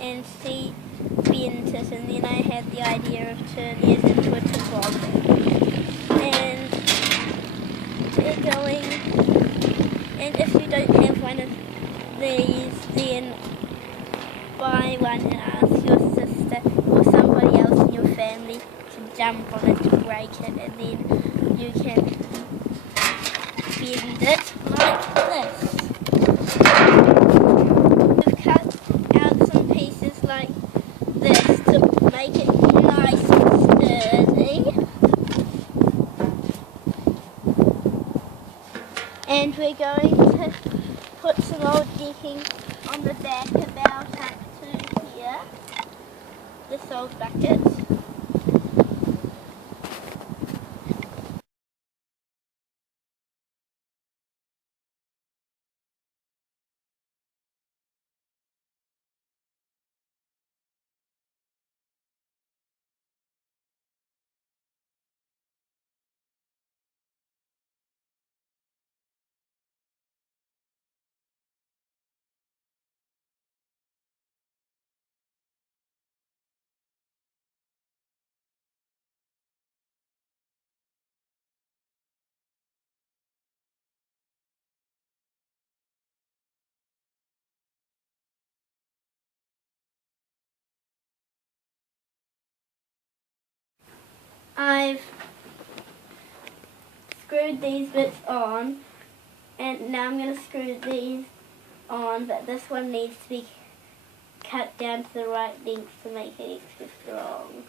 and see bent it, and then I had the idea of turning it into a toboggan. And going, and if you don't have one of these, then buy one and ask your sister or somebody else in your family to jump on it to break it, and then you can bend it like this. We've cut out some pieces like this to make it nice and sturdy. And we're going to put some old decking on the back about up to here, this old bucket. I've screwed these bits on, and now I'm going to screw these on, but this one needs to be cut down to the right length to make it extra strong.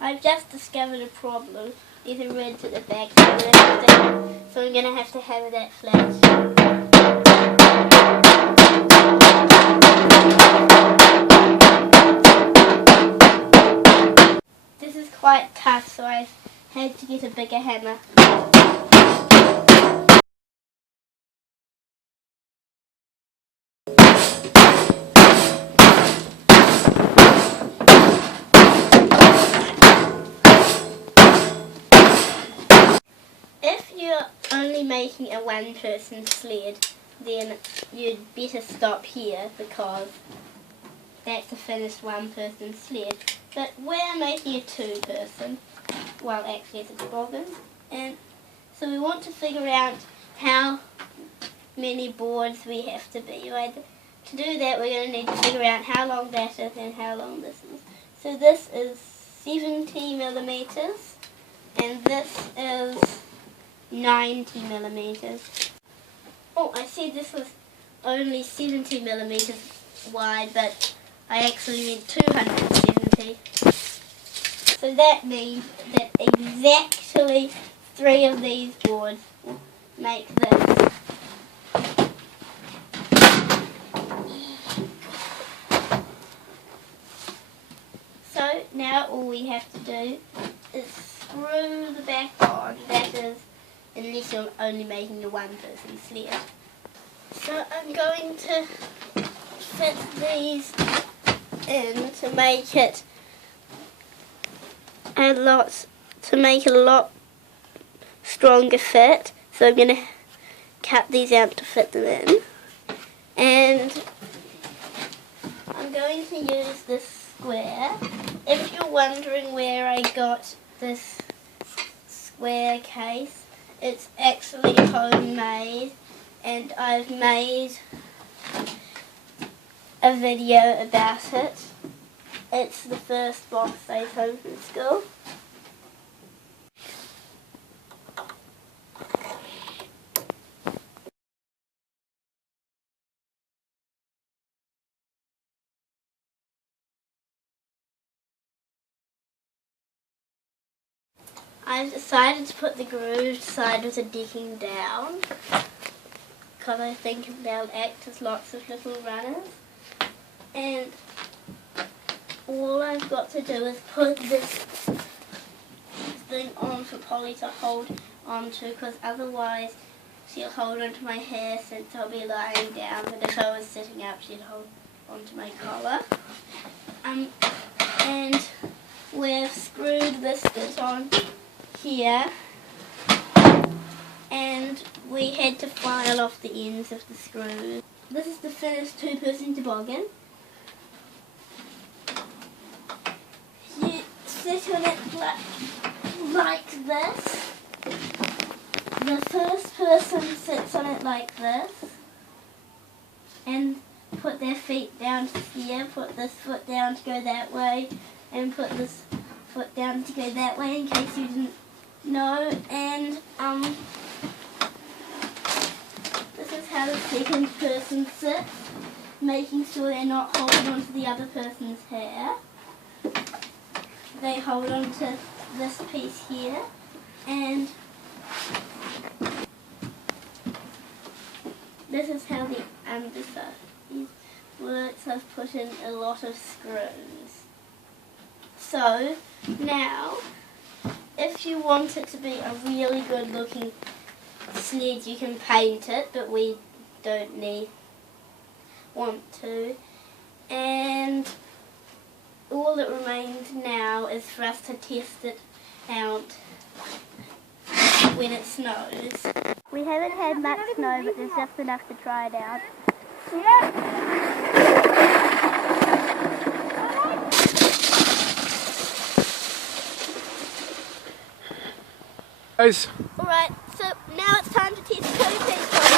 I've just discovered a problem. There's a ridge at the back, so I'm going to have to have that flat. This is quite tough, so I've had to get a bigger hammer. If you're only making a one-person sled, then you'd better stop here because that's a finished one-person sled. But we're making a two-person, well actually it's a toboggan, and so we want to figure out how many boards we have to be. To do that we're going to need to figure out how long that is and how long this is. So this is 70 millimeters and this is 90 millimeters. Oh, I said this was only 70 millimeters wide, but I actually meant 270. So that means that exactly 3 of these boards will make this. So now all we have to do is screw the back on, that is, unless you're only making a one-person sled. So I'm going to fit these in to make it a lot stronger fit. So I'm going to cut these out to fit them in, and I'm going to use this square. If you're wondering where I got this square case, it's actually homemade, and I've made a video about it. It's the first box I take home from school. I've decided to put the grooved side of the decking down because I think they'll act as lots of little runners. And all I've got to do is put this thing on for Polly to hold onto, because otherwise she'll hold onto my hair since I'll be lying down, but if I was sitting up she'd hold onto my collar. And we've screwed this bit on here, and we had to file off the ends of the screws. This is the finished two-person toboggan. You sit on it like this. The first person sits on it like this and put their feet down here, put this foot down to go that way, and put this foot down to go that way in case you didn't know. And this is how the second person sits, making sure they're not holding onto the other person's hair. They hold onto this piece here, and this is how the underside works. I've put in a lot of screws. So now, if you want it to be a really good looking sled, you can paint it, but we don't want to. And all that remains now is for us to test it out when it snows. We haven't had much snow, but there's just enough to try it out. Guys. Alright, so now it's time to test Toby's.